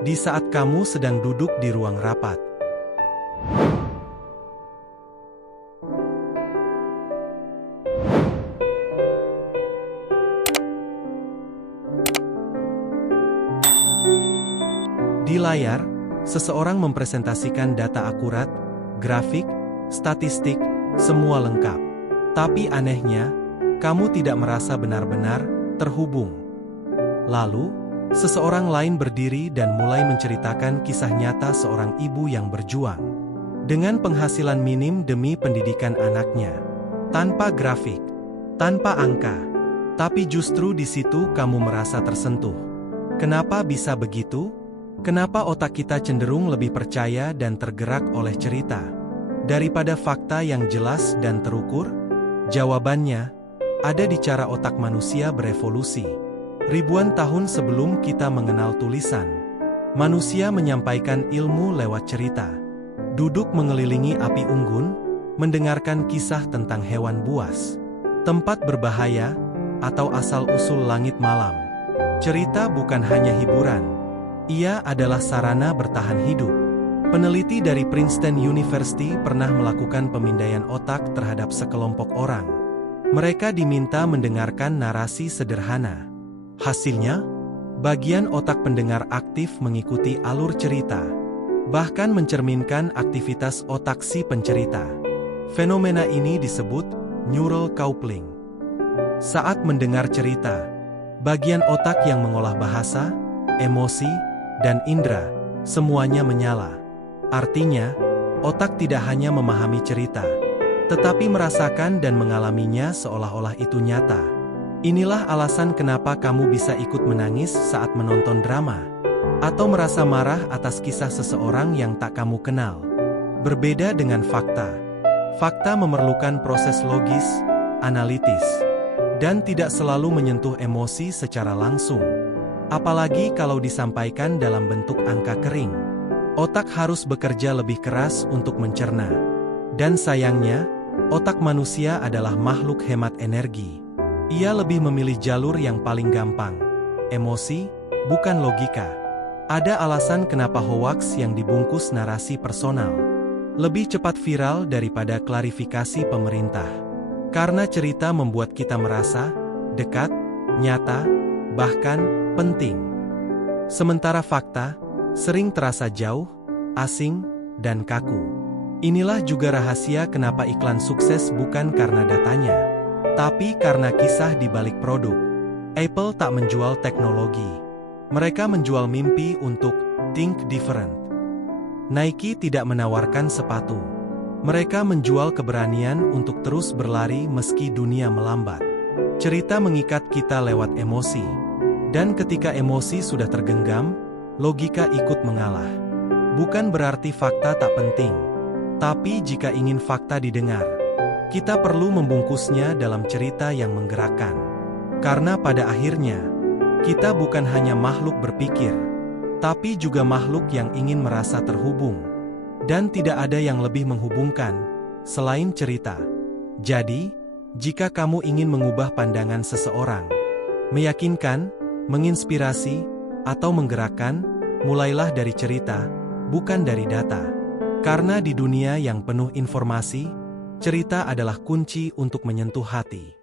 Di saat kamu sedang duduk di ruang rapat. Di layar, seseorang mempresentasikan data akurat, grafik, statistik, semua lengkap. Tapi anehnya, kamu tidak merasa benar-benar terhubung. Lalu, seseorang lain berdiri dan mulai menceritakan kisah nyata seorang ibu yang berjuang dengan penghasilan minim demi pendidikan anaknya. Tanpa grafik, tanpa angka, tapi justru di situ kamu merasa tersentuh. Kenapa bisa begitu? Kenapa otak kita cenderung lebih percaya dan tergerak oleh cerita daripada fakta yang jelas dan terukur? Jawabannya ada di cara otak manusia berevolusi. Ribuan tahun sebelum kita mengenal tulisan, manusia menyampaikan ilmu lewat cerita. Duduk mengelilingi api unggun, mendengarkan kisah tentang hewan buas, tempat berbahaya, atau asal-usul langit malam. Cerita bukan hanya hiburan, ia adalah sarana bertahan hidup. Peneliti dari Princeton University pernah melakukan pemindaian otak terhadap sekelompok orang. Mereka diminta mendengarkan narasi sederhana. Hasilnya, bagian otak pendengar aktif mengikuti alur cerita, bahkan mencerminkan aktivitas otak si pencerita. Fenomena ini disebut neural coupling. Saat mendengar cerita, bagian otak yang mengolah bahasa, emosi, dan indera, semuanya menyala. Artinya, otak tidak hanya memahami cerita, tetapi merasakan dan mengalaminya seolah-olah itu nyata. Inilah alasan kenapa kamu bisa ikut menangis saat menonton drama, atau merasa marah atas kisah seseorang yang tak kamu kenal. Berbeda dengan fakta. Fakta memerlukan proses logis, analitis, dan tidak selalu menyentuh emosi secara langsung. Apalagi kalau disampaikan dalam bentuk angka kering. Otak harus bekerja lebih keras untuk mencerna. Dan sayangnya, otak manusia adalah makhluk hemat energi. Ia lebih memilih jalur yang paling gampang, emosi, bukan logika. Ada alasan kenapa hoaks yang dibungkus narasi personal lebih cepat viral daripada klarifikasi pemerintah. Karena cerita membuat kita merasa dekat, nyata, bahkan penting. Sementara fakta sering terasa jauh, asing, dan kaku. Inilah juga rahasia kenapa iklan sukses bukan karena datanya, tapi karena kisah di balik produk. Apple tak menjual teknologi. Mereka menjual mimpi untuk think different. Nike tidak menawarkan sepatu. Mereka menjual keberanian untuk terus berlari meski dunia melambat. Cerita mengikat kita lewat emosi. Dan ketika emosi sudah tergenggam, logika ikut mengalah. Bukan berarti fakta tak penting. Tapi jika ingin fakta didengar, kita perlu membungkusnya dalam cerita yang menggerakkan. Karena pada akhirnya, kita bukan hanya makhluk berpikir, tapi juga makhluk yang ingin merasa terhubung. Dan tidak ada yang lebih menghubungkan selain cerita. Jadi, jika kamu ingin mengubah pandangan seseorang, meyakinkan, menginspirasi, atau menggerakkan, mulailah dari cerita, bukan dari data. Karena di dunia yang penuh informasi, cerita adalah kunci untuk menyentuh hati.